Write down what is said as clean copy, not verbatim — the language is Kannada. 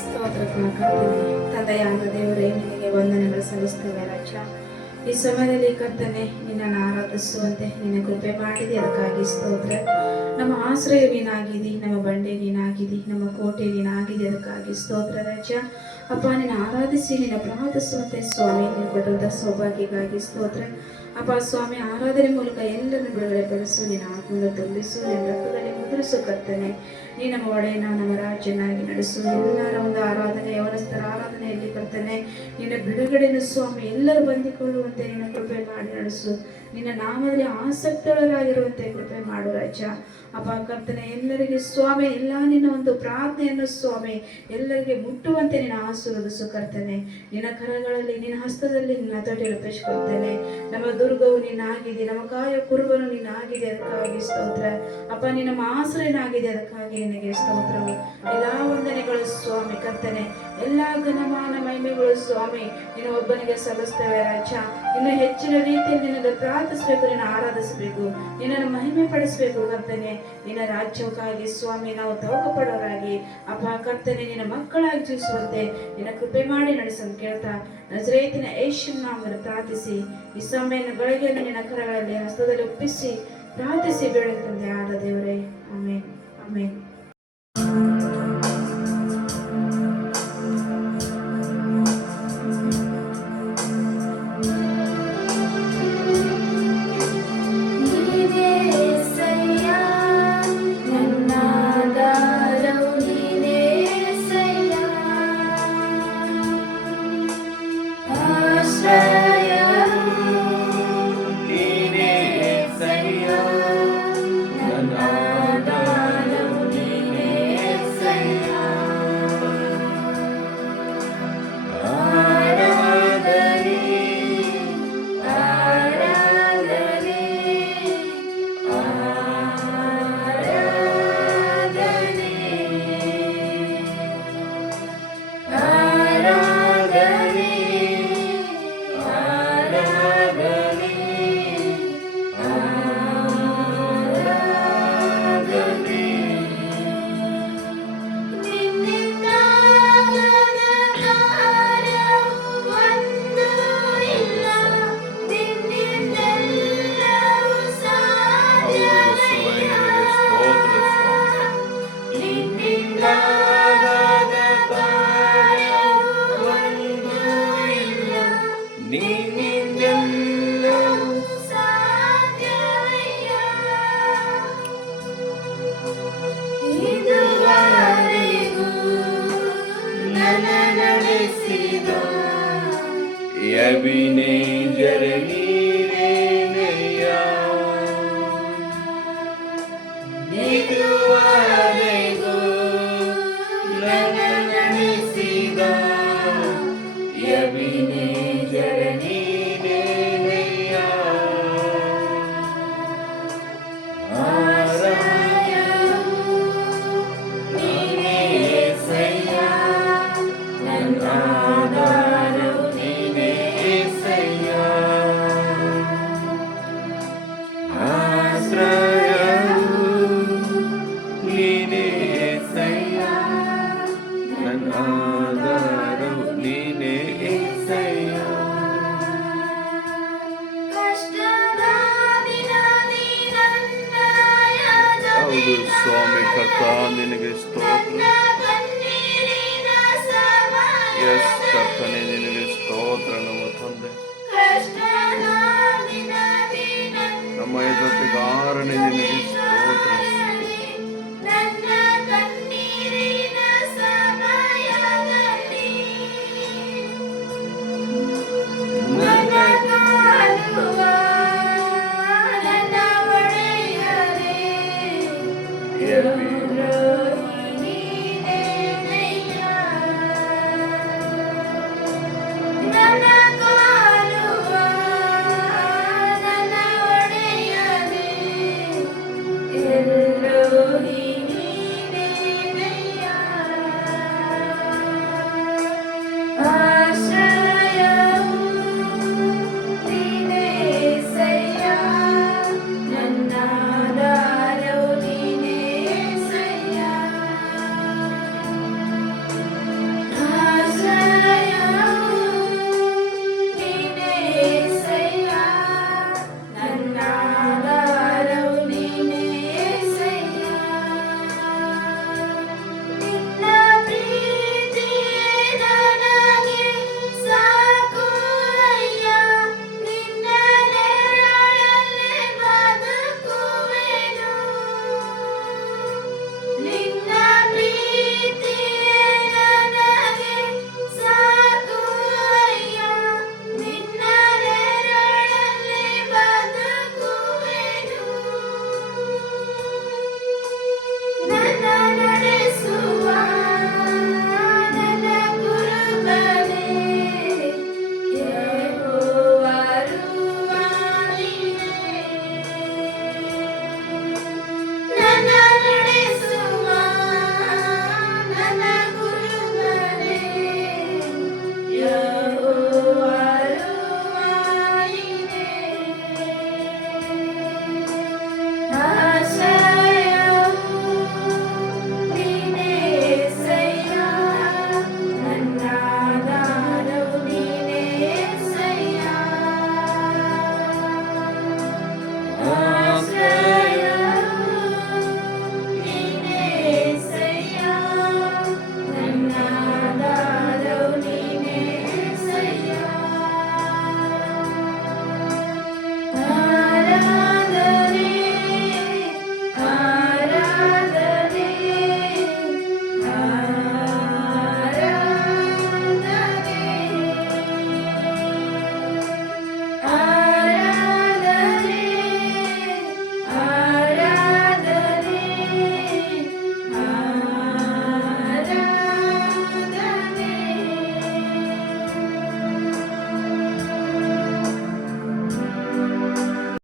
ಸ್ತೋತ್ರ ಕರ್ತನೆ. ತಂದೆಯಾದ ದೇವರೇ, ನಿನಗೆ ವಂದನೆಗಳು ಸಲ್ಲಿಸ್ತೇವೆ ರಾಜ. ಈ ಸಮಯದಲ್ಲಿ ಕರ್ತನೆ, ನಿನ್ನನ್ನು ಆರಾಧಿಸುವಂತೆ ನಿನ್ನ ಕೃಪೆ ಮಾಡಿದೆ, ಅದಕ್ಕಾಗಿ ಸ್ತೋತ್ರ. ನಮ್ಮ ಆಶ್ರಯ ನೀನಾಗಿದಿ, ನಮ್ಮ ಬಂಡೆ ನೀನಾಗಿದಿ, ನಮ್ಮ ಕೋಟೆ ನೀನಾಗಿದೆ, ಅದಕ್ಕಾಗಿ ಸ್ತೋತ್ರ ರಾಜ. ಅಪ್ಪ, ನಿನ್ನ ಆರಾಧಿಸಿ ನಿನ್ನ ಪ್ರಾರ್ಥಿಸುವಂತೆ ಸ್ವಾಮಿ ನೀನು ಕೊಟ್ಟಂಥ ಸೌಭಾಗ್ಯಕ್ಕಾಗಿ ಸ್ತೋತ್ರ. ಅಪ್ಪ ಸ್ವಾಮಿ, ಆರಾಧನೆ ಮೂಲಕ ಎಲ್ಲರನ್ನು ಬಿಡುಗಡೆ ಪಡಿಸು, ನಿನ್ನ ಆತ್ಮವನ್ನು ತುಂಬಿಸು, ನಿನ್ನ ರಕ್ತದಲ್ಲಿ ಮುದ್ರಿಸು ಕರ್ತನೆ. ನೀ ನಮ್ಮ ಒಡೆಯನ, ನಮ್ಮ ರಾಜ್ಯನಾಗಿ ನಡೆಸು. ಎಲ್ಲರ ಒಂದು ಆರಾಧನೆ, ಯವನಸ್ಥರ ಆರಾಧನೆಯಲ್ಲಿ ಕರ್ತನೆ ನಿನ್ನ ಬಿಡುಗಡೆಯನ್ನು ಸ್ವಾಮಿ ಎಲ್ಲರೂ ಬಂದಿಕೊಳ್ಳುವಂತೆ ನಿನ್ನ ಕೃಪೆ ಮಾಡಿ ನಡೆಸು. ನಿನ್ನ ನಾಮದಲ್ಲಿ ಆಸಕ್ತರಾಗಿರುವಂತೆ ಕೃಪೆ ಮಾಡು ರಾಜ. ಅಪ್ಪ ಕರ್ತನೆ, ಎಲ್ಲರಿಗೆ ಸ್ವಾಮಿ ಎಲ್ಲ ನಿನ್ನ ಒಂದು ಪ್ರಾರ್ಥನೆಯನ್ನು ಸ್ವಾಮಿ ಎಲ್ಲರಿಗೆ ಮುಟ್ಟುವಂತೆ ನಿನ್ನ ಆಶೀರ್ವದಿಸು ಕರ್ತನೆ. ನಿನ್ನ ಕರಗಳಲ್ಲಿ, ನಿನ್ನ ಹಸ್ತದಲ್ಲಿ ನಿನ್ನ ತೊಟ್ಟಿಲು ಪೇಶಿಕೊಳ್ತೇನೆ. ನಮ್ಮ ದುರ್ಗವು ನಿನ್ನಾಗಿದೆ, ನಮ್ಮ ಕಾಯ ಕುರುಬನು ನಿನ್ನಾಗಿದೆ, ಅದಕ್ಕಾಗಿ ಸ್ತೋತ್ರ. ಅಪ್ಪ, ನಿನ್ನ ಆಶ್ರಯನಾಗಿದೆ, ಅದಕ್ಕಾಗಿ ನಿನಗೆ ಸ್ತೋತ್ರವು. ಎಲ್ಲ ವಂದನೆಗಳು ಸ್ವಾಮಿ ಕರ್ತನೆ, ಎಲ್ಲ ಘನಮಾನ ಮಹಿಮೆಗಳು ಸ್ವಾಮಿ ನಿನ್ನ ಒಬ್ಬನಿಗೆ ಸಲ್ಲಿಸ್ತೇವೆ ರಾಜ. ಇನ್ನು ಹೆಚ್ಚಿನ ರೀತಿಯಲ್ಲಿ ನಿನ್ನನ್ನು ಪ್ರಾರ್ಥಿಸಬೇಕು, ನಿನ್ನ ಆರಾಧಿಸಬೇಕು, ನಿನ್ನನ್ನು ಮಹಿಮೆ ಪಡಿಸಬೇಕು ಕರ್ತನೆ. ನಿನ್ನ ರಾಜ್ಯಕ್ಕಾಗಿ ಸ್ವಾಮಿ ನಾವು ತವಕ ಪಡೋರಾಗಿ ಅಪ್ಪ ಕರ್ತನೆ ನಿನ್ನ ಮಕ್ಕಳಾಗಿ ಜೀವಿಸುವಂತೆ ನಿನ್ನ ಕೃಪೆ ಮಾಡಿ ನಡೆಸಲು ಕೇಳ್ತಾ ನಜರೇತಿನ ಯೇಸುವಿನ ನಾಮದಲ್ಲಿ ಪ್ರಾರ್ಥಿಸಿ ಈ ಸಮಯದ ಗಳಿಗೆಯನ್ನು ನಿನ್ನ ಕರಗಳಲ್ಲಿ ಹಸ್ತದಲ್ಲಿ ಒಪ್ಪಿಸಿ ಪ್ರಾರ್ಥಿಸಿ ಬೇಡುತ್ತಂದೆ ಆದ ದೇವರೇ, ಆಮೇನ್ ಆಮೇನ್. ಎಬಿನೇಜರ್ ನೀರೇನಯ್ಯ, ಇದುವರೆಗೂ ನನ್ನ ನಡೆಸಿದ ಎಬಿನೇಜರ್ ನೀರೇನಯ್ಯ. ಆರಾಧ್ಯವು ನೀನೇ యేసయ్య, ನನ್ನ ಆಧಾರವು ನೀನೇ యేసయ్ಯ. ಆಶ್ರಯವು ನೀನೇ యేసయ్య, ನನ್ನ ಆಧಾರವು ನೀನೇ యేಸయ్ಯ. ಹೌದು ಸ್ವಾಮಿ ಕರ್ತ, ನಿನಗೆ ಸ್ತೋತ್ರ. ಎಸ್ ಕರ್ತನೆ, ನಿನಗೆ ಸ್ತೋತ್ರ ನಮ್ಮ ತಂದೆ. ನಮ್ಮ ಜೊತೆಗಾರನೇ ನಿನಗೆ